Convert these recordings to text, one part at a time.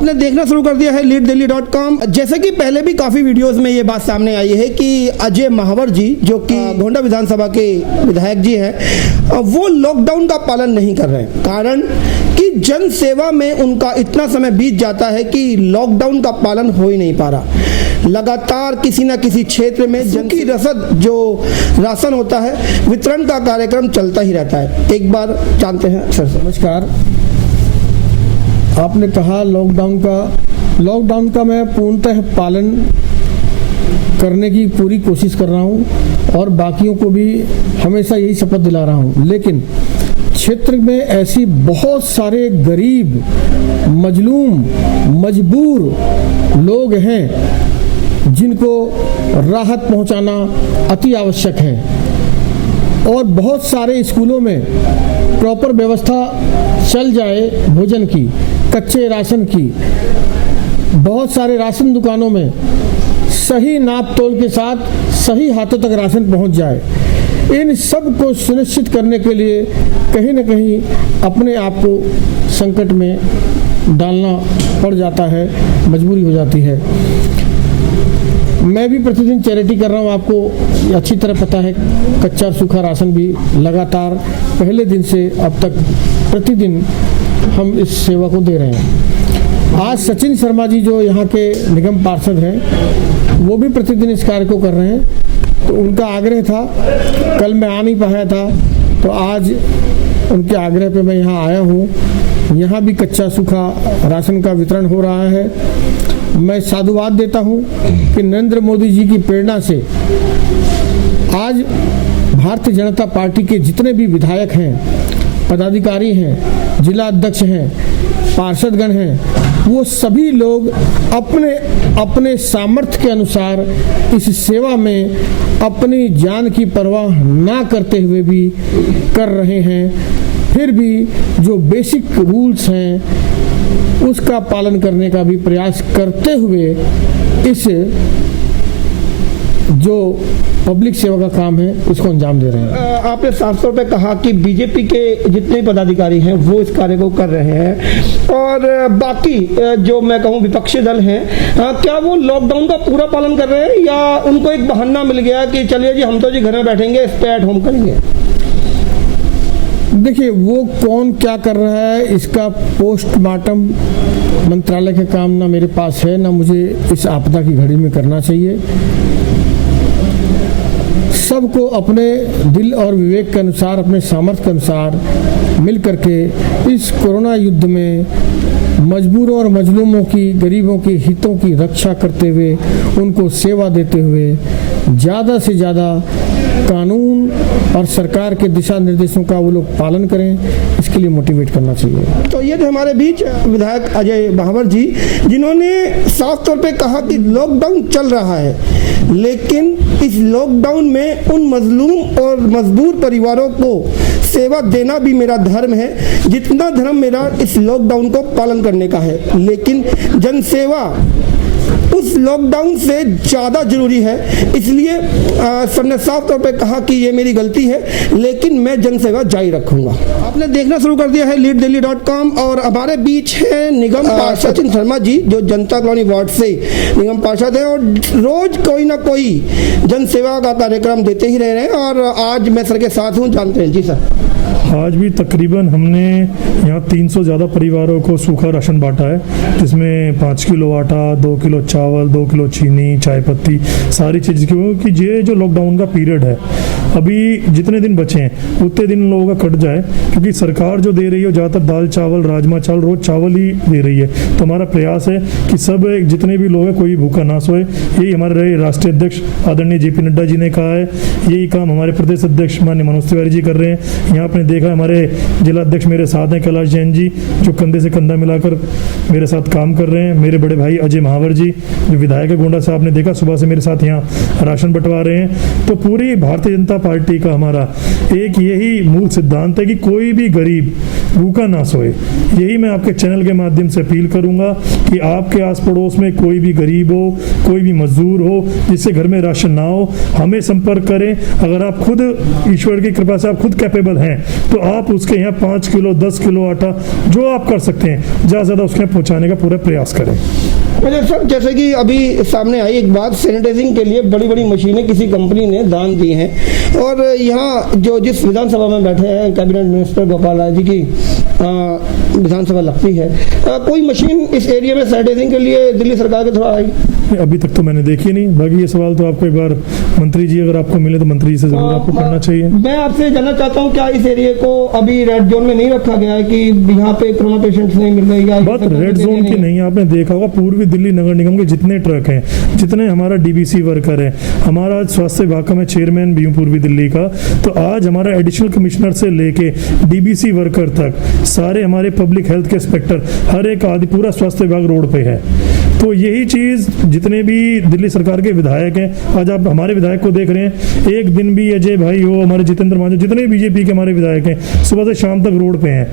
आपने देखना शुरू कर दिया है leaddelhi.com। जैसे कि पहले भी काफी वीडियोस में ये बात सामने आई है कि अजय महावर जी जो कि गोंडा विधानसभा के विधायक जी हैं, वो लॉकडाउन का पालन नहीं कर रहे हैं। कारण कि जन सेवा में उनका इतना समय बीत जाता है कि लॉकडाउन का पालन हो ही नहीं पा रहा। लगातार किसी न किसी क्षेत्र में जन की रसद जो राशन होता है वितरण का कार्यक्रम चलता ही रहता है। एक बार जानते हैं सर। नमस्कार। आपने कहा लॉकडाउन का मैं पूर्णतः पालन करने की पूरी कोशिश कर रहा हूं और बाकियों को भी हमेशा यही शपथ दिला रहा हूं। लेकिन क्षेत्र में ऐसी बहुत सारे गरीब, मजलूम, मजबूर लोग हैं जिनको राहत पहुंचाना अति आवश्यक है। और बहुत सारे स्कूलों में प्रॉपर व्यवस्था चल जाए भोजन की, कच्चे राशन की, बहुत सारे राशन दुकानों में सही नाप तोल के साथ सही हाथों तक राशन पहुंच जाए। इन सब को सुनिश्चित करने के लिए कहीं न कहीं अपने आप को संकट में डालना पड़ जाता है, मजबूरी हो जाती है। मैं भी प्रतिदिन चैरिटी कर रहा हूँ, आपको अच्छी तरह पता है। कच्चा और सूखा राशन भी लगातार पहले दिन से अब तक प्रतिदिन हम इस सेवा को दे रहे हैं। आज सचिन शर्मा जी जो यहाँ के निगम पार्षद हैं, वो भी प्रतिदिन इस कार्य को कर रहे हैं। तो उनका आग्रह था, कल मैं आ नहीं पाया था, तो आज उनके आग्रह पे मैं यहाँ आया हूँ। यहाँ भी कच्चा सूखा राशन का वितरण हो रहा है। मैं साधुवाद देता हूँ कि नरेंद्र मोदी जी की प्रेरणा से आज भारतीय जनता पार्टी के जितने भी विधायक हैं, पदाधिकारी हैं, जिला अध्यक्ष हैं, पार्षदगण हैं, वो सभी लोग अपने अपने सामर्थ्य के अनुसार इस सेवा में अपनी जान की परवाह ना करते हुए भी कर रहे हैं। फिर भी जो बेसिक रूल्स हैं उसका पालन करने का भी प्रयास करते हुए इस जो पब्लिक सेवा का काम है उसको अंजाम दे रहे हैं। आपने साफ तौर पे कहा कि बीजेपी के जितने पदाधिकारी हैं वो इस कार्य को कर रहे हैं और बाकी जो मैं कहूँ विपक्षी दल हैं, क्या वो लॉकडाउन का पूरा पालन कर रहे हैं या उनको एक बहाना मिल गया कि चलिए जी हम तो जी घर में बैठेंगे, स्टे एट होम करेंगे? देखिए, वो कौन क्या कर रहा है इसका पोस्टमार्टम मंत्रालय का काम ना मेरे पास है, ना मुझे इस आपदा की घड़ी में करना चाहिए। सबको अपने दिल और विवेक के अनुसार, अपने सामर्थ्य के अनुसार मिल करके इस कोरोना युद्ध में मजबूरों और मजलूमों की, गरीबों की हितों की रक्षा करते हुए, उनको सेवा देते हुए ज़्यादा से ज़्यादा कानून और सरकार के दिशा निर्देशों का वो लोग पालन करें, इसके लिए मोटिवेट करना चाहिए। तो ये थे हमारे बीच विधायक अजय महावर जी, जिन्होंने साफ तौर पे कहा कि लॉकडाउन चल रहा है, लेकिन इस लॉकडाउन में उन मजलूम और मजबूर परिवारों को सेवा देना भी मेरा धर्म है, जितना धर्म मेरा इस लॉकडाउन को पालन करने का है। लेकिन जनसेवा उस लॉकडाउन से ज़्यादा जरूरी है, इसलिए सबने साफ तौर पे कहा कि ये मेरी गलती है, लेकिन मैं जनसेवा जारी रखूंगा। आपने देखना शुरू कर दिया है leaddelhi.com और हमारे बीच है निगम पार्षद सचिन शर्मा जी, जो जनता कॉलोनी वार्ड से निगम पार्षद हैं और रोज कोई ना कोई जनसेवा का कार्यक्रम देते ही रह रहे हैं। और आज मैं सर के साथ हूँ, जानते हैं जी सर। आज भी तकरीबन हमने यहाँ 300 ज़्यादा परिवारों को सूखा राशन बांटा है, जिसमें 5 किलो आटा, 2 किलो चावल, 2 किलो चीनी, चाय पत्ती, सारी चीज़। क्योंकि ये जो लॉकडाउन का पीरियड है, अभी जितने दिन बचे हैं उतने दिन लोगों का कट जाए, क्योंकि सरकार जो दे रही है ज़्यादातर दाल चावल, राजमा चावल, रोज़ चावल ही दे रही है। तो हमारा प्रयास है कि सब जितने भी लोग हैं कोई भूखा ना सोए। यही हमारे राष्ट्रीय अध्यक्ष आदरणीय JP नड्डा जी ने कहा है, यही काम हमारे प्रदेश अध्यक्ष माननीय मनोज तिवारी जी कर रहे हैं। यहाँ आपने देखा हमारे जिला अध्यक्ष मेरे साथ हैं कैलाश जैन जी, जो कंधे से कंधा मिलाकर मेरे साथ काम कर रहे हैं। मेरे बड़े भाई अजय महावर जी जो विधायक है गोंडा से, आपने देखा सुबह से मेरे साथ यहाँ राशन बंटवा रहे हैं। तो पूरी भारतीय जनता पार्टी का हमारा एक यही मूल सिद्धांत है कि कोई भी गरीब भूखा ना सोए। यही मैं आपके चैनल के माध्यम से अपील करूंगा कि आपके आस पड़ोस में कोई भी गरीब हो, कोई भी मजदूर हो जिससे घर में राशन ना हो, हमें संपर्क करें। अगर आप खुद ईश्वर की कृपा से आप खुद कैपेबल हैं तो आप उसके यहाँ 5 किलो 10 किलो आटा जो आप कर सकते हैं ज़्यादा से ज़्यादा उसके यहाँ पहुँचाने का पूरा प्रयास करें। अच्छा सर, जैसे कि अभी सामने आई एक बात, सैनिटाइजिंग के लिए बड़ी बड़ी मशीनें किसी कंपनी ने दान दी हैं और यहाँ जो जिस विधानसभा में बैठे हैं कैबिनेट मिनिस्टर गोपाल राय जी की विधानसभा लगती है, कोई मशीन इस एरिया में सैनिटाइजिंग के लिए दिल्ली सरकार के थोड़ा आई? अभी तक तो मैंने देखी नहीं। बाकी ये सवाल तो आपको एक बार मंत्री जी अगर आपको मिले तो मंत्री जी से जरूर आपको करना चाहिए। मैं आपसे जानना चाहता हूँ क्या इस एरिया को अभी रेड जोन में नहीं रखा गया है कि यहाँ पे कोरोना पेशेंट्स नहीं मिल रही है? बात रेड जोन की नहीं, आपने देखा होगा पूर्वी दिल्ली नगर निगम के जितने ट्रक हैं, जितने हमारा डीबीसी वर्कर है, हमारा स्वास्थ्य विभाग का मैं चेयरमैन भी हूँ पूर्वी दिल्ली का, तो आज हमारा एडिशनल कमिश्नर से लेके डीबीसी वर्कर तक सारे हमारे पब्लिक हेल्थ के इंस्पेक्टर हर एक आदि पूरा स्वास्थ्य विभाग रोड पे है। तो यही चीज जितने भी दिल्ली सरकार के विधायक हैं, आज आप हमारे विधायक को देख रहे हैं, एक दिन भी अजय भाई हो, हमारे जितेंद्र मांझी, जितने बीजेपी के हमारे विधायक हैं सुबह से शाम तक रोड पे हैं,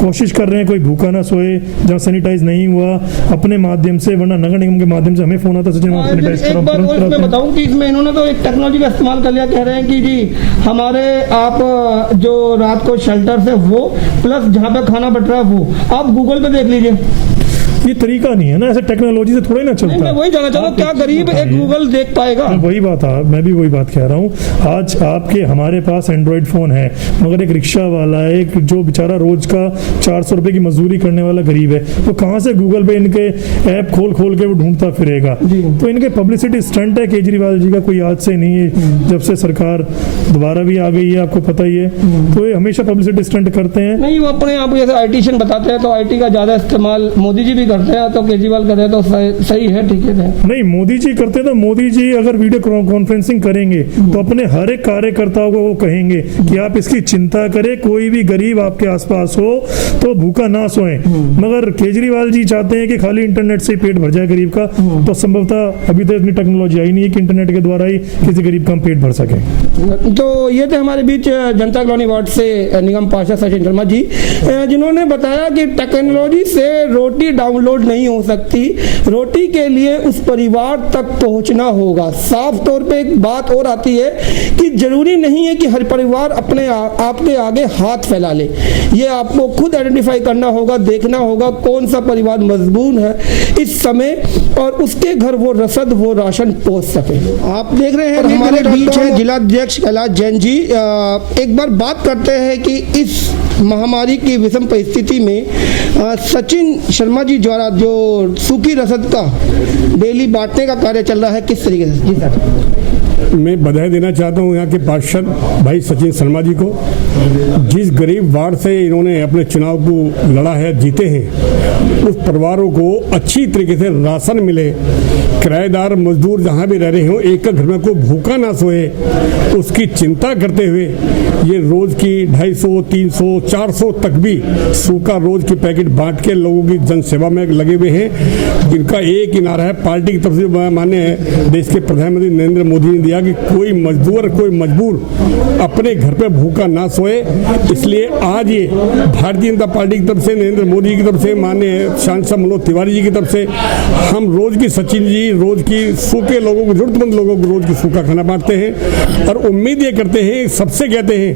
कोशिश कर रहे हैं कोई भूखा ना सोए। जहाँ सैनिटाइज नहीं हुआ अपने माध्यम से, वरना नगर निगम के माध्यम से हमें फोन आता सचिन वहाँ सैनिटाइज एक बात और इसमें बताऊं कि इसमें इन्होंने तो एक टेक्नोलॉजी का इस्तेमाल कर लिया, कह रहे हैं कि जी हमारे आप जो रात को शेल्टर से वो प्लस जहाँ पे खाना बट रहा है वो आप गूगल पे देख लीजिए। ये तरीका नहीं है ना, ऐसे टेक्नोलॉजी से थोड़ा ही ना चलता है। मैं वही जानना चाहता हूँ क्या गरीब एक गूगल देख पाएगा? वही बात है, मैं भी वही बात कह रहा हूँ। आज आपके हमारे पास एंड्रॉइड फोन है, मगर एक रिक्शा वाला, एक जो बेचारा रोज का 400 रुपए की मजदूरी करने वाला गरीब है, वो कहाँ से गूगल पे इनके ऐप खोल के वो ढूंढता फिरेगा? तो इनके पब्लिसिटी स्टंट है केजरीवाल जी का, कोई आज से नहीं है, जब से सरकार दोबारा भी आ गई है आपको पता ही है, तो ये हमेशा पब्लिसिटी स्टंट करते हैं। नहीं, वो अपने आप जैसे आईटीशियन बताते हैं तो आईटी का ज्यादा इस्तेमाल मोदी जी भी करते हैं, तो केजरीवाल कर रहे हैं तो सही है, ठीक है। नहीं, मोदी जी करते तो मोदी जी अगर वीडियो कॉन्फ्रेंसिंग करेंगे तो अपने हर एक कार्यकर्ताओं को वो कहेंगे कि आप इसकी चिंता करें, कोई भी गरीब आपके आसपास हो तो भूखा ना सोए। मगर केजरीवाल जी चाहते हैं कि खाली इंटरनेट से पेट भर जाए गरीब का, तो संभवतः अभी तक इतनी टेक्नोलॉजी आई नहीं है कि इंटरनेट के द्वारा ही किसी गरीब का पेट भर सके। तो ये थे हमारे बीच जनता कॉलोनी वार्ड से निगम पार्षद सचिन शर्मा जी, जिन्होंने बताया कि टेक्नोलॉजी से रोटी डाउनलोड नहीं हो सकती, रोटी के लिए उस परिवार तक पहुंचना होगा। साफ तौर पे एक बात और आती है कि जरूरी नहीं है कि हर परिवार अपने आपके आगे हाथ फैला ले, ये आपको खुद आइडेंटिफाई करना होगा, देखना होगा कौन सा परिवार मजबूर है इस समय और उसके घर वो रसद वो राशन पहुंच सके। आप देख रहे हैं हमारे बीच है जिला अध्यक्ष कैलाश जैन जी। एक बार बात करते हैं कि इस महामारी की विषम परिस्थिति में सचिन शर्मा जी द्वारा जो सूखी रसद का डेली बांटने का कार्य चल रहा है किस तरीके से? जी सर, मैं बधाई देना चाहता हूं यहाँ के पार्षद भाई सचिन शर्मा जी को, जिस गरीब वार्ड से इन्होंने अपने चुनाव को लड़ा है, जीते हैं, उस परिवारों को अच्छी तरीके से राशन मिले, किराएदार मजदूर जहाँ भी रह रहे हो एक घर में कोई भूखा ना सोए, उसकी चिंता करते हुए ये रोज की 250, 300, 400 तक भी सूखा रोज के पैकेट बांट के लोगों की जनसेवा में लगे हुए हैं, जिनका एक ही नारा है पार्टी की तरफ से, माननीय देश के प्रधानमंत्री नरेंद्र मोदी ने दिया कि कोई मजदूर कोई मजबूर अपने घर पे भूखा ना सोए। इसलिए आज ये भारतीय जनता पार्टी की तरफ से, नरेंद्र मोदी की तरफ से, माननीय सांसद मनोज तिवारी जी की तरफ से हम रोज की सचिन जी रोज की सूखे लोगों को, जरूरतमंद लोगों को रोज की सूखा खाना बांटते हैं और उम्मीद ये करते हैं, सबसे कहते हैं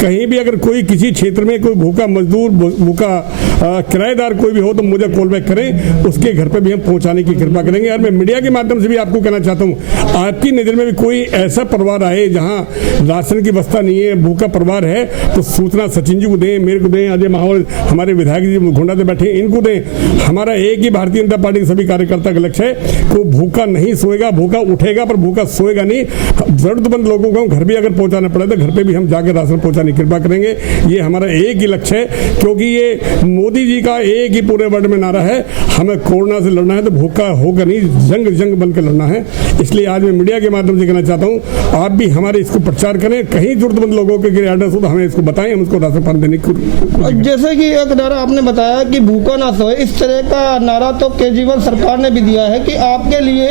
कहीं भी अगर कोई किसी क्षेत्र में कोई भूखा मजदूर, भूखा किराएदार कोई भी हो तो मुझे कॉल बैक करें, उसके घर पे भी हम पहुंचाने की कृपा करेंगे। और मैं मीडिया के माध्यम से भी आपको कहना चाहता हूं, आपकी नजर में भी कोई ऐसा परिवार आए जहां राशन की बस्ता नहीं है, भूखा परिवार है, तो सूचना सचिन जी को दें, मेरे को दें, अजय महावर हमारे विधायक जी घोंडा से बैठे इनको दें। हमारा एक ही भारतीय जनता पार्टी के सभी कार्यकर्ता का लक्ष्य है, कोई भूखा नहीं सोएगा, भूखा उठेगा पर भूखा सोएगा नहीं। जरूरतमंद लोगों को घर भी अगर पहुंचाना पड़े तो घर पे भी हम जाकर राशन पहुंचाने की कृपा करेंगे। ये हमारा एक ही लक्ष्य है, क्योंकि ये मोदी जी का एक ही पूरे वर्ल्ड में नारा है, हमें कोरोना से लड़ना है तो भूखा होगा नहीं, जंग बनकर लड़ना है। इसलिए आज मैं मीडिया के माध्यम से कहना चाहता हूं चाहता हूँ आप भी हमारे इसको प्रचार करें, कहीं जरूरतमंद लोगों के एड्रेस हो तो हमें इसको बताएं, हम उसको राशन पानी देने की। जैसे कि एक नारा आपने बताया कि भूखा ना सोए, इस तरह का नारा तो केजरीवाल सरकार ने भी दिया है कि आपके लिए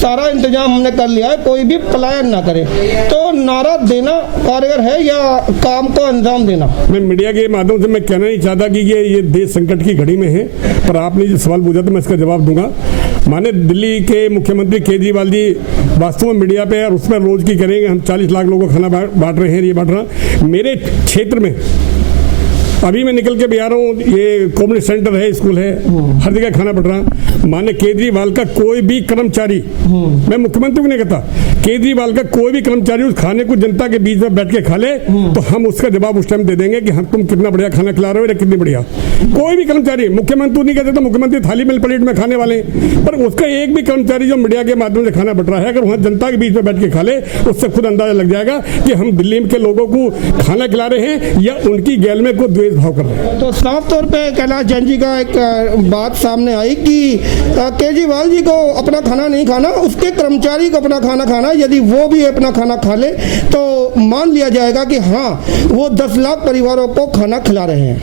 सारा इंतजाम हमने कर लिया है, कोई भी पलायन ना करे। तो नारा देना कारगर है या काम को अंजाम देना? मैं मीडिया के माध्यम से मैं कहना नहीं चाहता कि ये देश संकट की घड़ी में है, पर आपने जो सवाल पूछा तो मैं इसका जवाब दूंगा। माने दिल्ली के मुख्यमंत्री केजरीवाल जी वास्तव में मीडिया पे और उसमें रोज की करेंगे, हम 40 लाख लोगों को खाना बांट रहे हैं, ये बांट रहा। मेरे क्षेत्र में अभी मैं निकल के भी आ रहा हूँ, ये कम्युनिटी सेंटर है, स्कूल है, हर जगह खाना बढ़ रहा। माने केजरीवाल का कोई भी कर्मचारी, मैं मुख्यमंत्री को नहीं कहता, केजरीवाल का कोई भी कर्मचारी उस खाने को जनता के बीच में बैठ के खा ले तो हम उसका जवाब उस टाइम दे देंगे कि हम तुम कितना बढ़िया खाना खिला रहे हो या कितनी बढ़िया। कोई भी कर्मचारी, मुख्यमंत्री नहीं कहते तो मुख्यमंत्री थाली में प्लेट में खाने वाले, पर उसका एक भी कर्मचारी जो मीडिया के माध्यम से खाना बट रहा है, अगर वहाँ जनता के बीच में बैठ के खा ले, उससे खुद अंदाजा लग जाएगा कि हम दिल्ली के लोगों को खाना खिला रहे हैं या उनकी गैल में कोई द्वेष भाव कर रहे हैं। तो साफ तौर पे कैलाश जैन जी का एक बात सामने आई कि केजरीवाल जी को अपना खाना नहीं खाना, उसके कर्मचारी को अपना खाना खाना। यदि वो भी अपना खाना खा ले तो मान लिया जाएगा कि हाँ वो 10 लाख परिवारों को खाना खिला रहे हैं।